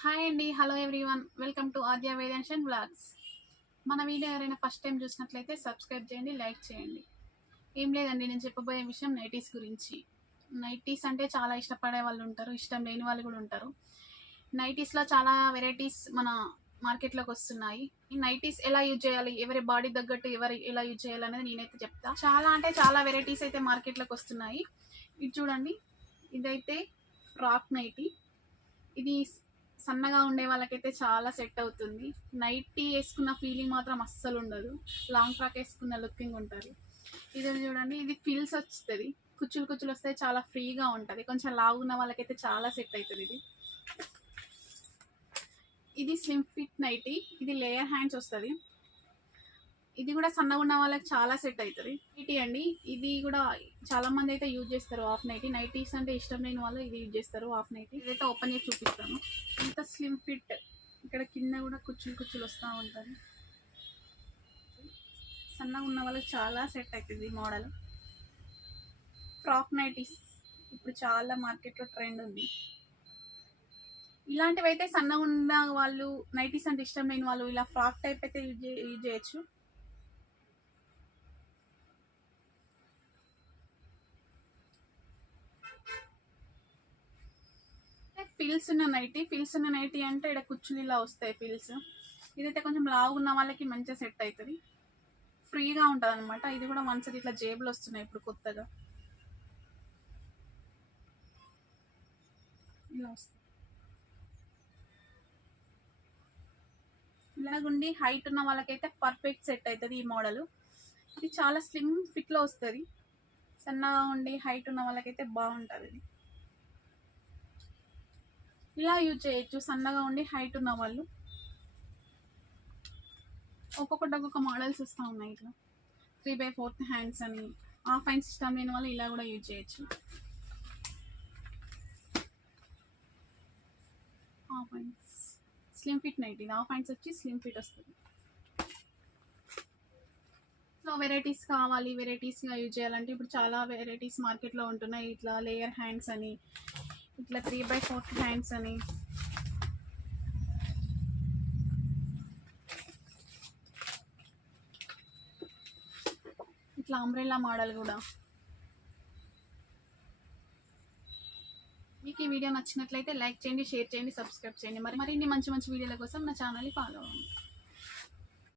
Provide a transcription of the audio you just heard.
Hi అండి hello everyone welcome to Aadya Vedanshan blogs మన video ఎవరైనా ఫస్ట్ టైం చూసినట్లయితే సబ్స్క్రైబ్ చేయండి లైక్ చేయండి. ఏం లేదండి నేను చెప్పబోయే విషయం నైటీస్ గురించి. నైటీస్ అంటే చాలా ఇష్టపడే వాళ్ళు ఉంటారు ఇష్టం లేని వాళ్ళు కూడా ఉంటారు. నైటీస్లో చాలా వెరైటీస్ మన మార్కెట్లోకి వస్తున్నాయి. ఈ నైటీస్ ఎలా యూజ్ చేయాలి ఎవరి బాడీ తగ్గట్టు ఎవరు ఎలా యూజ్ చేయాలి అనేది నేనైతే చెప్తా. చాలా అంటే చాలా వెరైటీస్ అయితే మార్కెట్లోకి వస్తున్నాయి. ఇది చూడండి ఇదైతే ఫ్రాక్ నైటీ ఇది సన్నగా ఉండే వాళ్ళకైతే చాలా సెట్ అవుతుంది. నైటీ వేసుకున్న ఫీలింగ్ మాత్రం అస్సలు ఉండదు. లాంగ్ ఫ్రాక్ వేసుకున్న లుకింగ్ ఉంటుంది ఇది చూడండి ఇది ఫిల్స్ వస్తుంది. కుచ్చులు కుచ్చులు వస్తే చాలా ఫ్రీగా ఉంటుంది. కొంచెం లావు ఉన్న వాళ్ళకైతే చాలా సెట్ అవుతుంది ఇది. ఇది స్లిమ్ ఫిట్ నైటీ ఇది లేయర్ హ్యాండ్స్ వస్తుంది. ఇది కూడా సన్నగా ఉన్న వాళ్ళకి చాలా సెట్ అవుతుంది. నైటీ అండి. ఇది కూడా చాలా మంది అయితే యూజ్ చేస్తారు ఆఫ్ నైటీ నైటీస్ అంటే ఇష్టం లేని వాళ్ళు ఇది యూజ్ చేస్తారు ఆఫ్ నైటీ ఇదైతే ఓపెన్ చేసి చూపిస్తాను. ఇంత స్లిమ్ ఫిట్ ఇక్కడ కింద కూడా కుచ్చులు కుచ్చులు వస్తూ ఉంటుంది సన్నగా ఉన్న వాళ్ళకి చాలా సెట్ అవుతుంది ఈ మోడల్. ఫ్రాక్ నైటీస్ ఇప్పుడు చాలా మార్కెట్లో ట్రెండ్ ఉంది. ఇలాంటివి అయితే సన్నగా ఉన్న వాళ్ళు నైటీస్ అంటే ఇష్టం లేని వాళ్ళు ఇలా ఫ్రాక్ టైప్ అయితే యూజ్ యూజ్ చేయొచ్చు. ఫిల్స్ ఉన్న నైటీ ఫిల్స్ ఉన్న నైటీ అంటే ఇక్కడ కుచ్చులు ఇలా వస్తాయి ఫిల్స్. ఇదైతే కొంచెం లావు ఉన్న వాళ్ళకి మంచిగా సెట్ అవుతుంది. ఫ్రీగా ఉంటుంది అనమాట ఇది కూడా వన్ సైడ్ ఇట్లా జేబులు వస్తున్నాయి ఇప్పుడు కొత్తగా. ఇలా వస్తుంది. ఇలాగుండి హైట్ ఉన్న వాళ్ళకైతే పర్ఫెక్ట్ సెట్ అవుతుంది ఈ మోడల్. ఇది చాలా స్లిమ్ ఫిట్లో వస్తుంది. సన్నగా ఉండి హైట్ ఉన్న వాళ్ళకైతే బాగుంటుంది ఇది. ఇలా యూజ్ చేయొచ్చు. సన్నగా ఉండి హైట్ ఉన్న వాళ్ళు. ఒక్కొక్కటి ఒక్కొక్క మోడల్స్ వస్తూ ఉన్నాయి ఇట్లా త్రీ బై ఫోర్త్ హ్యాండ్స్ అని. ఆఫ్ హ్యాండ్స్ ఇష్టం లేని వాళ్ళు ఇలా కూడా యూజ్ చేయొచ్చు. Half hands slim fit night ఇది. ఆఫ్ హ్యాండ్స్ వచ్చి స్లిమ్ ఫిట్ వస్తుంది. సో వెరైటీస్ కావాలి. వెరైటీస్గా యూజ్ చేయాలంటే ఇప్పుడు చాలా వెరైటీస్ మార్కెట్లో ఉంటున్నాయి. ఇట్లా లేయర్ హ్యాండ్స్ అని. ఇట్లా త్రీ బై ఫోర్త్ హ్యాండ్స్ అని. ఇట్లా అంబ్రెల్లా మోడల్ కూడా. మీకు ఈ వీడియో నచ్చినట్లయితే లైక్ చేయండి షేర్ చేయండి సబ్స్క్రైబ్ చేయండి. మరి మరిన్ని మంచి మంచి వీడియోల కోసం నా ఛానల్ని ఫాలో అవ్వండి.